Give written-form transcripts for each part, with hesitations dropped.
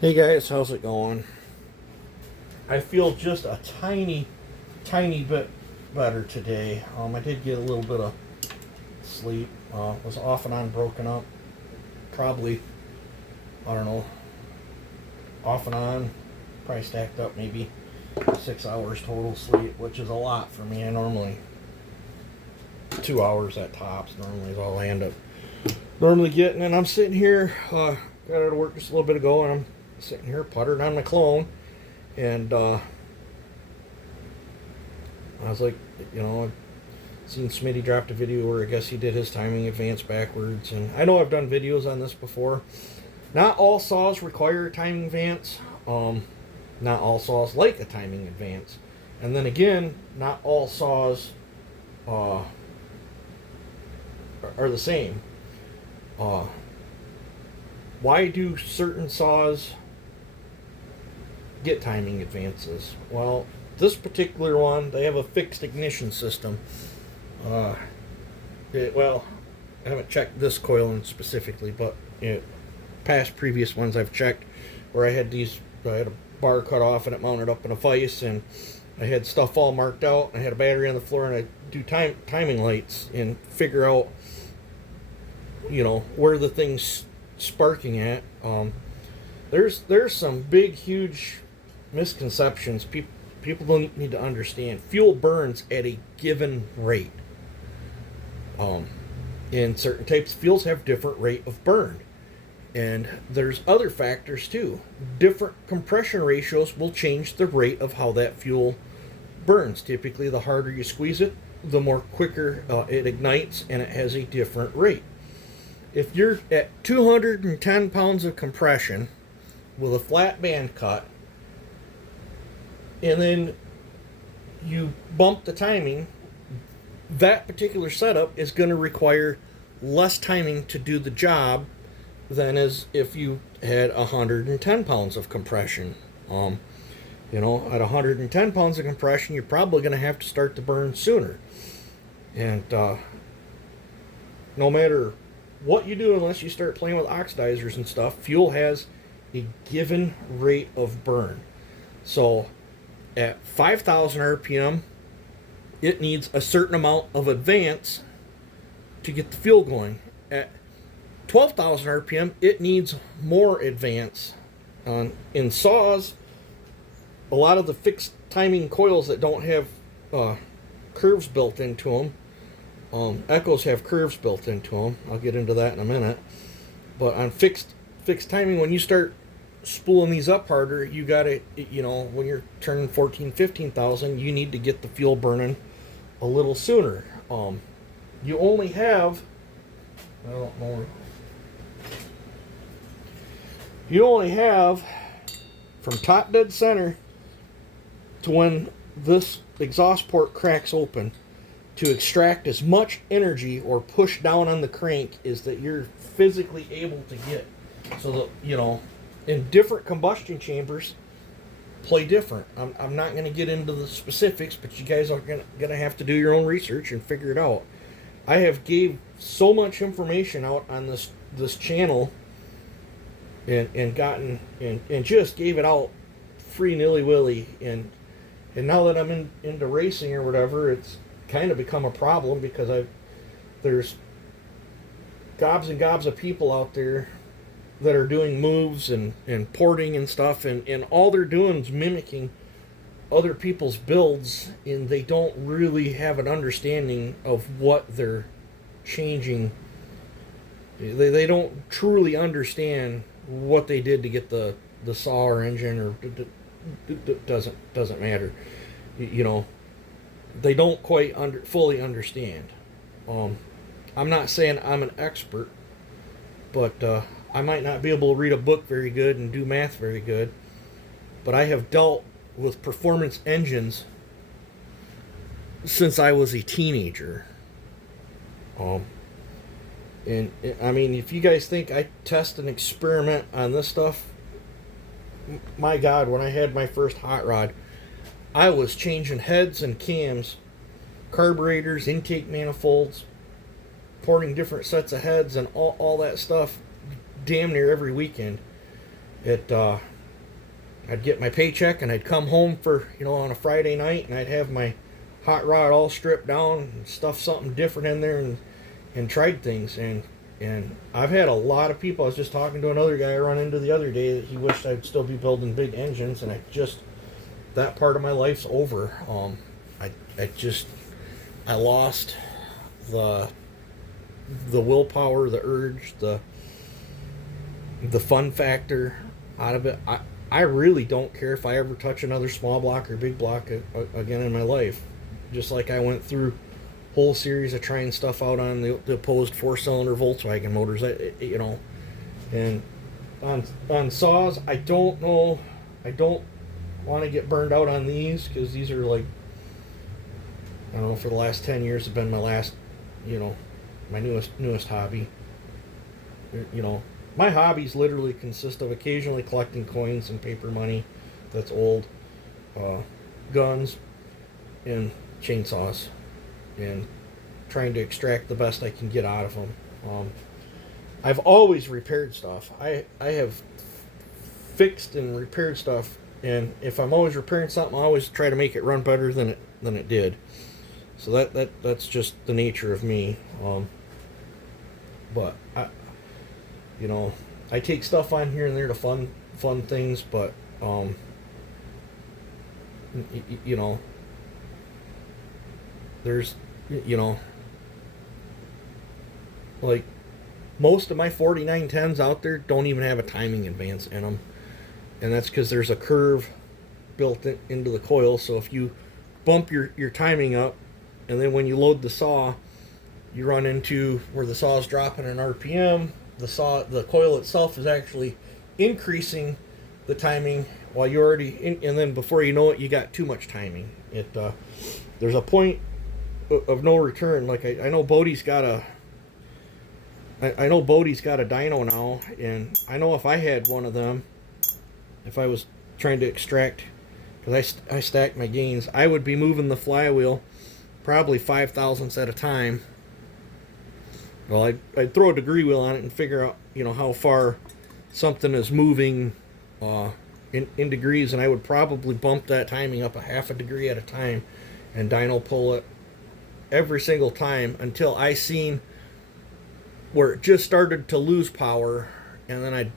Hey guys, how's it going? I feel just a tiny bit better today. I did get a little bit of sleep. Was off and on broken up. Probably, I don't know, off and on. Probably stacked up maybe 6 hours total sleep, which is a lot for me. I normally 2 hours at tops. Normally is all I end up normally getting. And I'm sitting here. Got out of work just a little bit ago, and I'm sitting here puttering on my clone. And I was like, I've seen Smitty dropped a video where I guess he did his timing advance backwards. And I know I've done videos on this before. Not all saws require a timing advance. Not all saws like a timing advance. And then again, not all saws are the same. Why do certain saws get timing advances? Well, this particular one, they have a fixed ignition system. I haven't checked this coiling specifically, but past previous ones I've checked where I had a bar cut off and it mounted up in a vise, and I had stuff all marked out. I had a battery on the floor, and I do timing lights and figure out, where the thing's sparking at. There's some big, huge misconceptions people don't need to understand. Fuel burns at a given rate. In certain types of fuels have different rate of burn. And there's other factors too. Different compression ratios will change the rate of how that fuel burns. Typically, the harder you squeeze it, the more quicker it ignites, and it has a different rate. If you're at 210 pounds of compression with a flat band cut, and then you bump the timing, that particular setup is going to require less timing to do the job than as if you had 110 pounds of compression. At 110 pounds of compression, you're probably going to have to start the burn sooner. And no matter what you do, unless you start playing with oxidizers and stuff, fuel has a given rate of burn. So at 5,000 RPM, it needs a certain amount of advance to get the fuel going. At 12,000 RPM, it needs more advance. In saws, a lot of the fixed timing coils that don't have curves built into them, Echoes have curves built into them. I'll get into that in a minute. But on fixed timing, when you start spooling these up harder, you got to, when you're turning 14, 15,000, you need to get the fuel burning a little sooner. You only have, I don't know, you only have from top dead center to when this exhaust port cracks open to extract as much energy or push down on the crank is that you're physically able to get. So that, in different combustion chambers play different. I'm not going to get into the specifics, but you guys are going to have to do your own research and figure it out. I have gave so much information out on this channel and gotten and just gave it out free nilly-willy, and now that I'm into racing or whatever, it's kind of become a problem because there's gobs and gobs of people out there that are doing moves and porting and stuff, and all they're doing is mimicking other people's builds, and they don't really have an understanding of what they're changing. They don't truly understand what they did to get the saw or engine, or it doesn't matter. They don't quite fully understand. I'm not saying I'm an expert, but I might not be able to read a book very good and do math very good, but I have dealt with performance engines since I was a teenager. And I mean, if you guys think I test and experiment on this stuff, my God, when I had my first hot rod, I was changing heads and cams, carburetors, intake manifolds, porting different sets of heads and all that stuff damn near every weekend. it I'd get my paycheck and I'd come home for, on a Friday night, and I'd have my hot rod all stripped down and stuff something different in there, and tried things. And I've had a lot of people. I was just talking to another guy I run into the other day that he wished I'd still be building big engines, and that part of my life's over. I lost the willpower, the urge, the fun factor out of it. I really don't care if I ever touch another small block or big block again in my life. Just like I went through whole series of trying stuff out on the opposed 4-cylinder Volkswagen motors, and on saws, I don't know. I don't want to get burned out on these, because these are like, I don't know, for the last 10 years have been my last, my newest hobby. My hobbies literally consist of occasionally collecting coins and paper money that's old, guns, and chainsaws, and trying to extract the best I can get out of them. I've always repaired stuff. I have fixed and repaired stuff, and if I'm always repairing something, I always try to make it run better than it did. So that's just the nature of me. But I take stuff on here and there to fun things, but there's like most of my 4910s out there don't even have a timing advance in them, and that's because there's a curve built into the coil. So if you bump your timing up, and then when you load the saw, you run into where the saw is dropping an RPM. The coil itself is actually increasing the timing while you're already in, and then before you know it, you got too much timing. There's a point of no return. Like I know Bodie's got a dyno now, and I know if I had one of them, if I was trying to extract, because I stack my gains, I would be moving the flywheel probably 5 thousandths at a time. Well, I'd throw a degree wheel on it and figure out, how far something is moving in degrees, and I would probably bump that timing up a half a degree at a time and dyno pull it every single time until I seen where it just started to lose power, and then I'd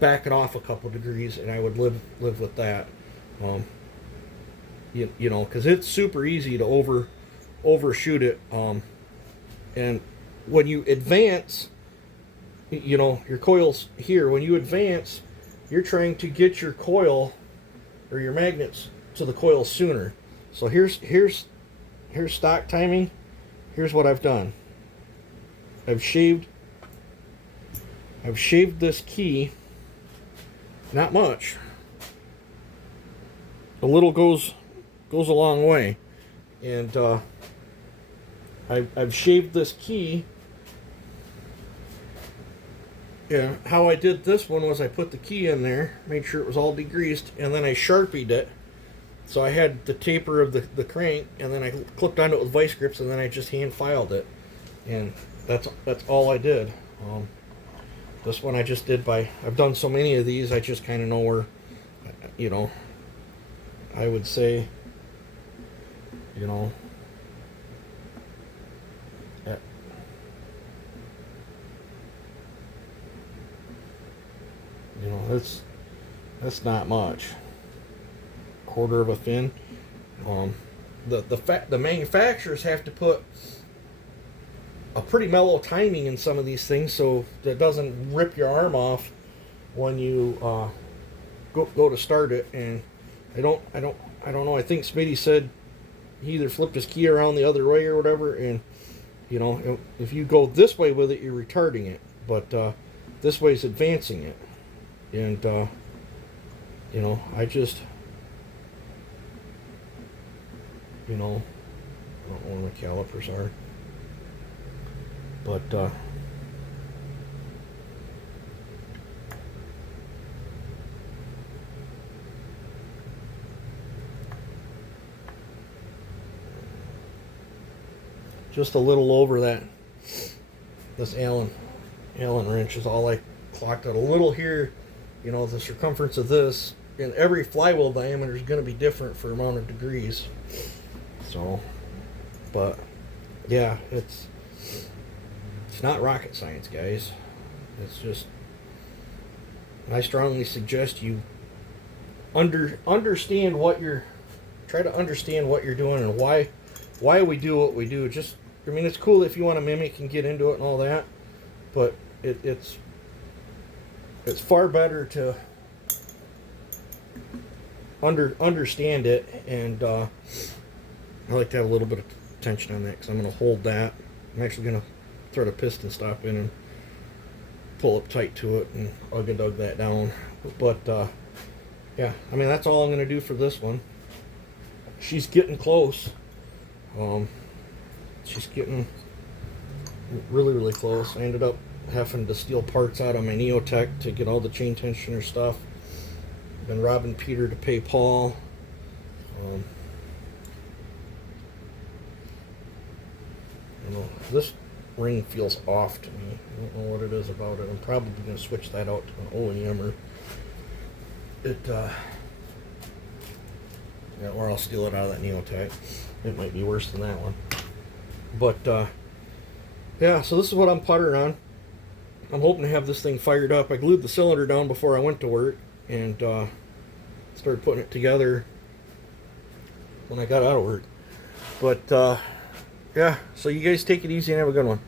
back it off a couple degrees, and I would live with that. Because it's super easy to overshoot it, and when you advance, your coil's here. When you advance, you're trying to get your coil or your magnets to the coil sooner. So here's stock timing. Here's what I've done. I've shaved this key. Not much. A little goes a long way, and I've shaved this key. Yeah, how I did this one was I put the key in there, made sure it was all degreased, and then I Sharpied it. So I had the taper of the crank, and then I clipped onto it with vice grips, and then I just hand filed it. And that's all I did. This one I just did I've done so many of these, I just kind of know where, I would say, that's not much. Quarter of a fin. The manufacturers have to put a pretty mellow timing in some of these things so that it doesn't rip your arm off when you go to start it. And I don't know. I think Smitty said he either flipped his key around the other way or whatever, and if you go this way with it, you're retarding it, but this way is advancing it. And I just I don't know where my calipers are, but just a little over that. This Allen wrench is all I clocked out. A little here, you know, the circumference of this, and every flywheel diameter is going to be different for amount of degrees. So, but yeah, it's not rocket science, guys. It's just, I strongly suggest you understand what you're, try to understand what you're doing and why we do what we do. Just, I mean, it's cool if you want to mimic and get into it and all that, but it's far better to understand it. And I like to have a little bit of tension on that, because I'm going to hold that. I'm actually going to throw the piston stop in and pull up tight to it and ugga-dug that down. But yeah, I mean, that's all I'm going to do for this one. She's getting close. She's getting really, really close. I ended up having to steal parts out of my Neotech to get all the chain tensioner stuff. Been robbing Peter to pay Paul. You know, this ring feels off to me. I don't know what it is about it. I'm probably going to switch that out to an OEM, or yeah, or I'll steal it out of that Neotech. It might be worse than that one. But yeah, so this is what I'm puttering on. I'm hoping to have this thing fired up. I glued the cylinder down before I went to work, and started putting it together when I got out of work. But yeah, so you guys take it easy and have a good one.